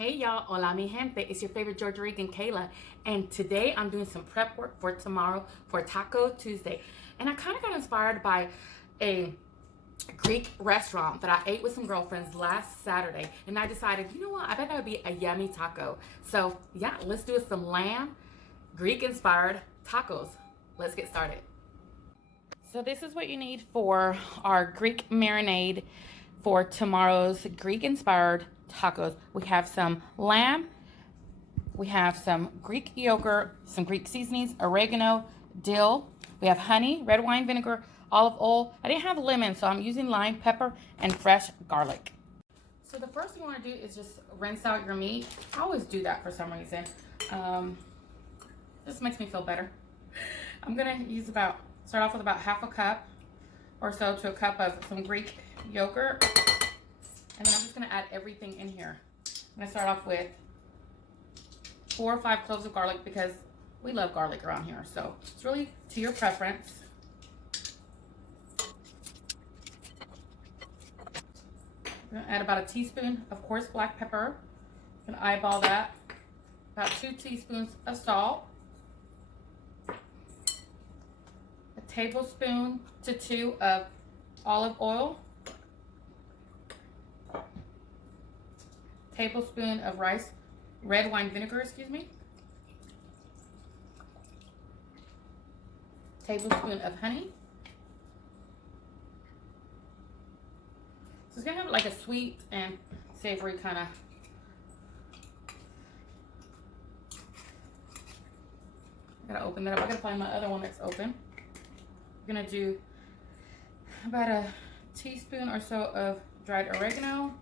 Hey y'all, hola mi gente, it's your favorite Georgia Rican Kayla, and today I'm doing some prep work for tomorrow for Taco Tuesday. And I kind of got inspired by a Greek restaurant that I ate with some girlfriends last Saturday, and I decided, you know what, I bet that would be a yummy taco. So yeah, let's do some lamb, Greek inspired tacos. Let's get started. So this is what you need for our Greek marinade for tomorrow's Greek inspired tacos. We have some lamb, we have some Greek yogurt, some Greek seasonings, oregano, dill, we have honey, red wine vinegar, olive oil. I didn't have lemon, so I'm using lime, pepper, and fresh garlic. So the first thing you want to do is just rinse out your meat. I always do that for some reason. This makes me feel better. I'm gonna start off with about half a cup or so to a cup of some Greek yogurt. And then I'm just gonna add everything in here. I'm gonna start off with 4 or 5 cloves of garlic because we love garlic around here. So it's really to your preference. I'm gonna add about a teaspoon of coarse black pepper. I'm gonna eyeball that. About 2 teaspoons of salt. A tablespoon to 2 of olive oil. Tablespoon of red wine vinegar, tablespoon of honey. So it's gonna have like a sweet and savory kind of. I gotta open that up. I gotta find my other one that's open. I'm gonna do about a teaspoon or so of dried oregano.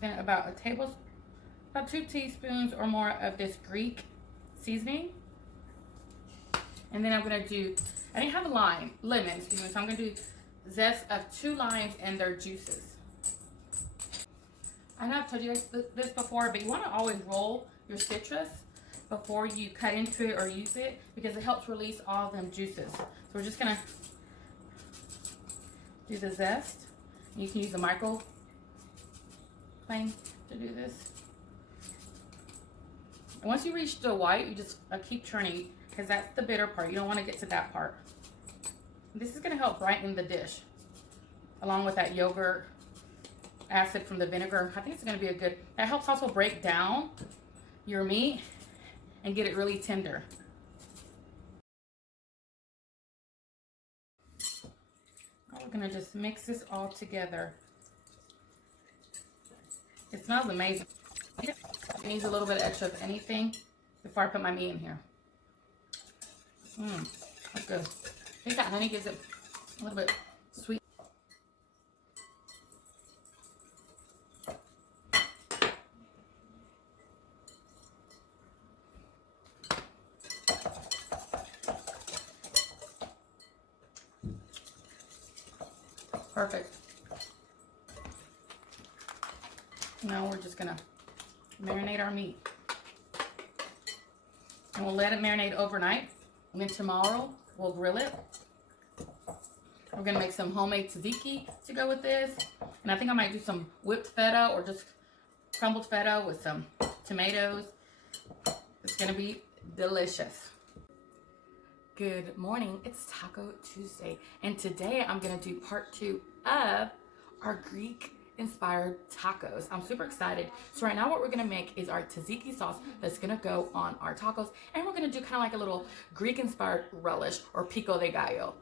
Then about 2 teaspoons or more of this Greek seasoning. And then I'm gonna do, I didn't have lemon, so I'm gonna do zest of 2 limes and their juices. I know I've told you this before, but you wanna always roll your citrus before you cut into it or use it because it helps release all of them juices. So we're just gonna do the zest. You can use the microplane to do this. And once you reach the white, you just keep churning because that's the bitter part. You don't want to get to that part. This is going to help brighten the dish along with that yogurt acid from the vinegar. I think it's going to be that helps also break down your meat and get it really tender. Now we're going to just mix this all together. It smells amazing. It needs a little bit of extra of anything before I put my meat in here. That's good. I think that honey gives it a little bit sweet. Perfect. Now we're just gonna marinate our meat. And we'll let it marinate overnight. And then tomorrow we'll grill it. We're gonna make some homemade tzatziki to go with this. And I think I might do some whipped feta or just crumbled feta with some tomatoes. It's gonna be delicious. Good morning, it's Taco Tuesday. And today I'm gonna do part 2 of our Greek inspired tacos. I'm super excited. So right now what we're gonna make is our tzatziki sauce that's gonna go on our tacos, and we're gonna do kind of like a little Greek inspired relish or Pico de Gallo.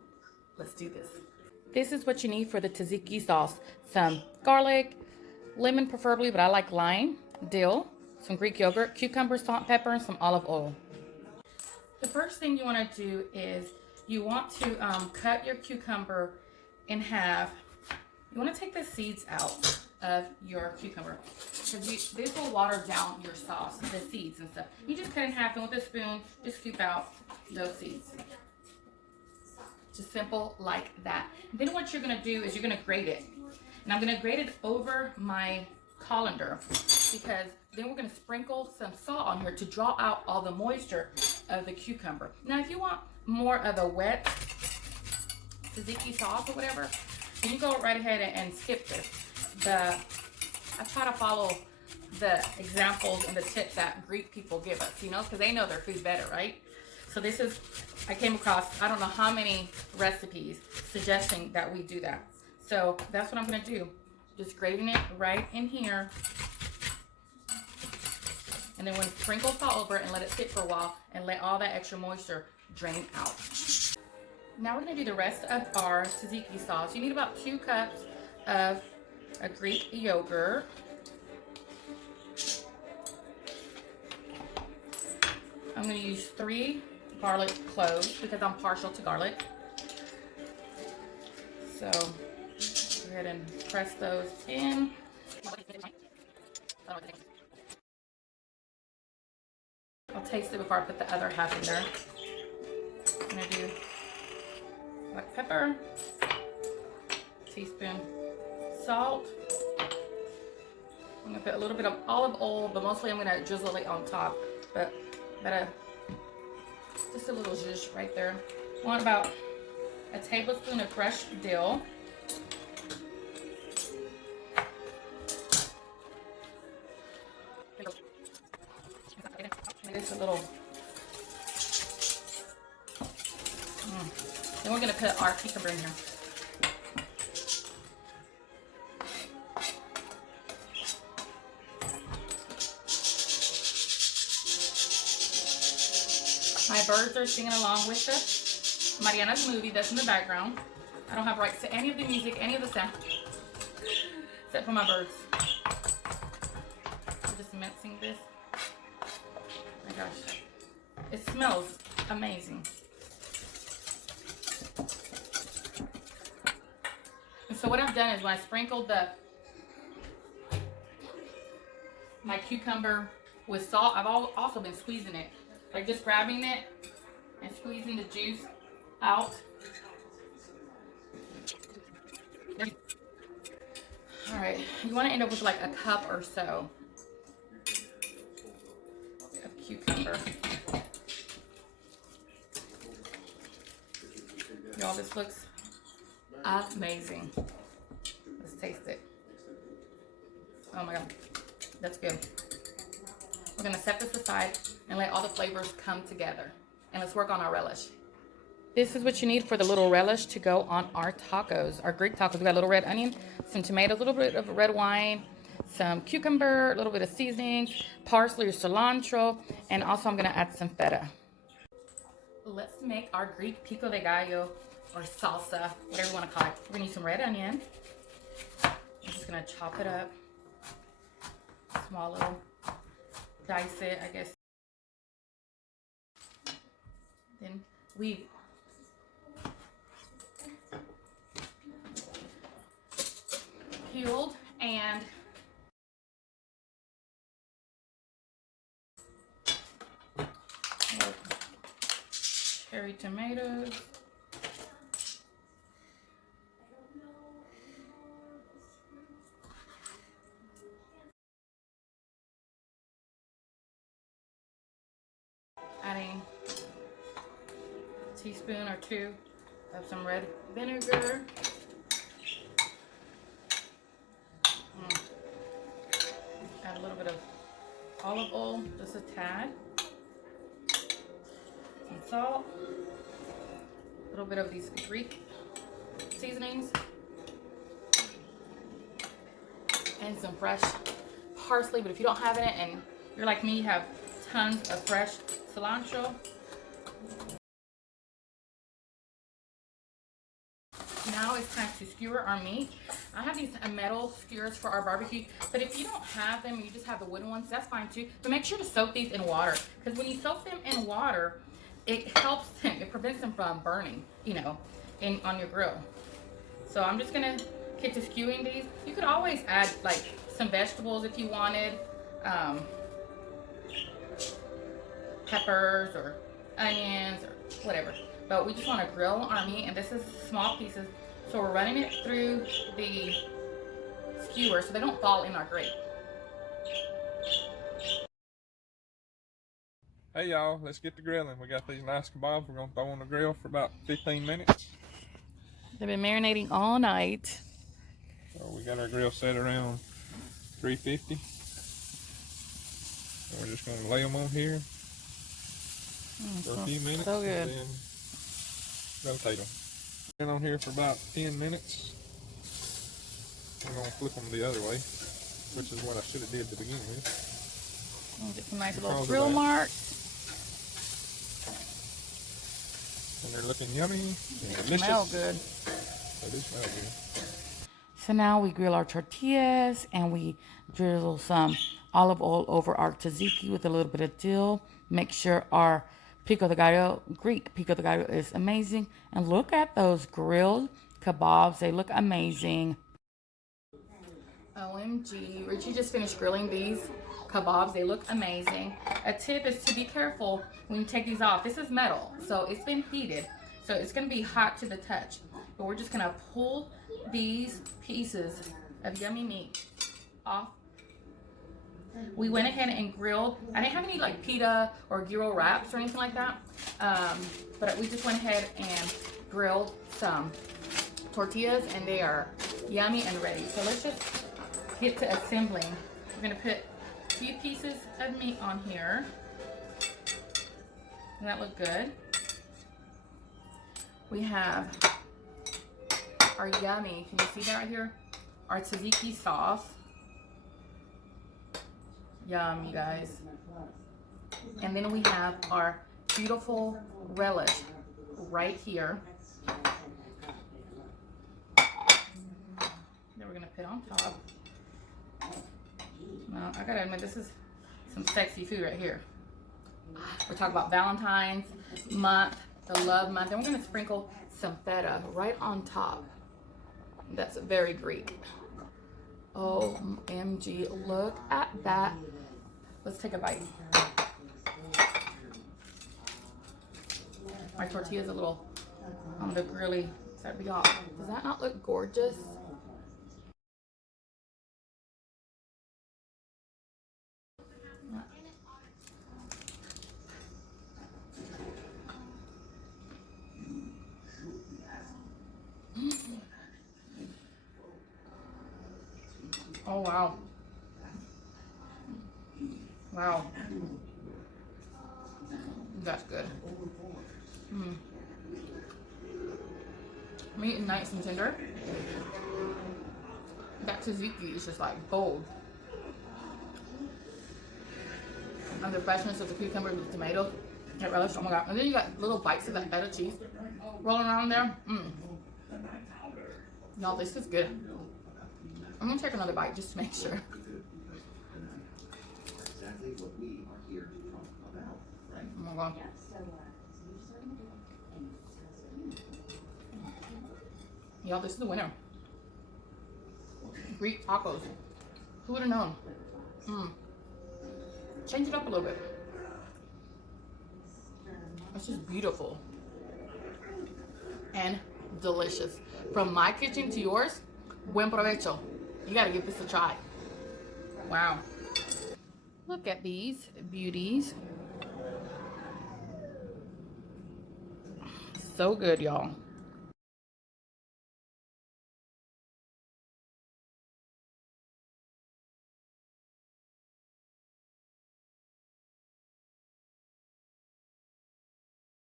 Let's do this. This is what you need for the tzatziki sauce: some garlic, lemon preferably, but I like lime, dill, some Greek yogurt, cucumber, salt, pepper, and some olive oil. The first thing you want to do is you want to cut your cucumber in half. You want to take the seeds out of your cucumber because this will water down your sauce, the seeds and stuff. You just cut in half, and with a spoon, just scoop out those seeds. Just simple like that. And then what you're going to do is you're going to grate it. And I'm going to grate it over my colander because then we're going to sprinkle some salt on here to draw out all the moisture of the cucumber. Now, if you want more of a wet tzatziki sauce or whatever, you can go right ahead and skip this. I try to follow the examples and the tips that Greek people give us, you know, because they know their food better, right? So this is, I came across, I don't know how many recipes suggesting that we do that. So that's what I'm gonna do. Just grating it right in here. And then when sprinkle salt over and let it sit for a while and let all that extra moisture drain out. Now we're gonna do the rest of our tzatziki sauce. You need about 2 cups of a Greek yogurt. I'm gonna use 3 garlic cloves because I'm partial to garlic. So go ahead and press those in. I'll taste it before I put the other half in there. I'm gonna do black pepper, teaspoon salt. I'm gonna put a little bit of olive oil, but mostly I'm gonna drizzle it on top. But just a little zhuzh right there. I want about a tablespoon of fresh dill. Just a little. Then we're gonna put our cucumber in here. My birds are singing along with the Mariana's movie that's in the background. I don't have rights to any of the music, any of the sound, except for my birds. I'm just mincing this. Oh my gosh. It smells amazing. And so what I've done is when I sprinkled my cucumber with salt, I've also been squeezing it. Like just grabbing it and squeezing the juice out. All right, you want to end up with like a cup or so of cucumber. Y'all, this looks amazing. Let's taste it. Oh my God, that's good. We're gonna set this aside and let all the flavors come together. And let's work on our relish. This is what you need for the little relish to go on our tacos, our Greek tacos. We got a little red onion, some tomatoes, a little bit of red wine, some cucumber, a little bit of seasonings, parsley or cilantro, and also I'm gonna add some feta. Let's make our Greek pico de gallo or salsa, whatever you wanna call it. We're gonna use some red onion. I'm just gonna chop it up, small little, dice it, I guess. Then we peeled and cherry tomatoes. Adding a teaspoon or 2 of some red vinegar. Add a little bit of olive oil, just a tad. Some salt. A little bit of these Greek seasonings. And some fresh parsley, but if you don't have it and you're like me, you have tons of fresh cilantro. Now it's time to skewer our meat. I have these metal skewers for our barbecue, but if you don't have them, you just have the wooden ones, that's fine too. But make sure to soak these in water, because when you soak them in water, it helps them, it prevents them from burning, you know, on your grill. So I'm just gonna get to skewing these. You could always add like some vegetables if you wanted, peppers or onions or whatever. But we just want to grill our meat, and this is small pieces. So we're running it through the skewer so they don't fall in our grate. Hey y'all, let's get to grilling. We got these nice kebabs we're gonna throw on the grill for about 15 minutes. They've been marinating all night. So we got our grill set around 350. And we're just going to lay them on here for a few minutes. So good. And then rotate them. Been on here for about 10 minutes. I'm going to flip them the other way, which is what I should have did to begin with. Get some nice little grill marks. And they're looking yummy and delicious. Smell good. They do smell good. So now we grill our tortillas and we drizzle some olive oil over our tzatziki with a little bit of dill. Make sure our Pico de Gallo, Greek Pico de Gallo, is amazing. And look at those grilled kebabs. They look amazing. OMG. Richie just finished grilling these kebabs. They look amazing. A tip is to be careful when you take these off. This is metal, so it's been heated. So it's going to be hot to the touch. But we're just going to pull these pieces of yummy meat off. We went ahead and grilled. I didn't have any like pita or gyro wraps or anything like that. But we just went ahead and grilled some tortillas and they are yummy and ready. So let's just get to assembling. We're going to put a few pieces of meat on here. Does that look good? We have our yummy, can you see that right here? Our tzatziki sauce. Yum, you guys. And then we have our beautiful relish right here. That we're gonna put on top. Now, I gotta admit, this is some sexy food right here. We're talking about Valentine's month, the love month, and we're gonna sprinkle some feta right on top. That's very Greek. OMG, look at that. Let's take a bite. My tortilla's a little on the grilly side. Y'all, does that not look gorgeous? Oh, wow. Wow. That's good. Meat is nice and tender. That tzatziki is just like bold. And the freshness of the cucumber with the tomato. That relish, oh my god. And then you got little bites of that feta cheese rolling around there. Y'all, this is good. I'm gonna take another bite just to make sure. Oh my god. Y'all, this is the winner. Greek tacos. Who would have known? Change it up a little bit. It's just beautiful. And delicious. From my kitchen to yours, buen provecho. You gotta give this a try. Wow. Look at these beauties. So good, y'all.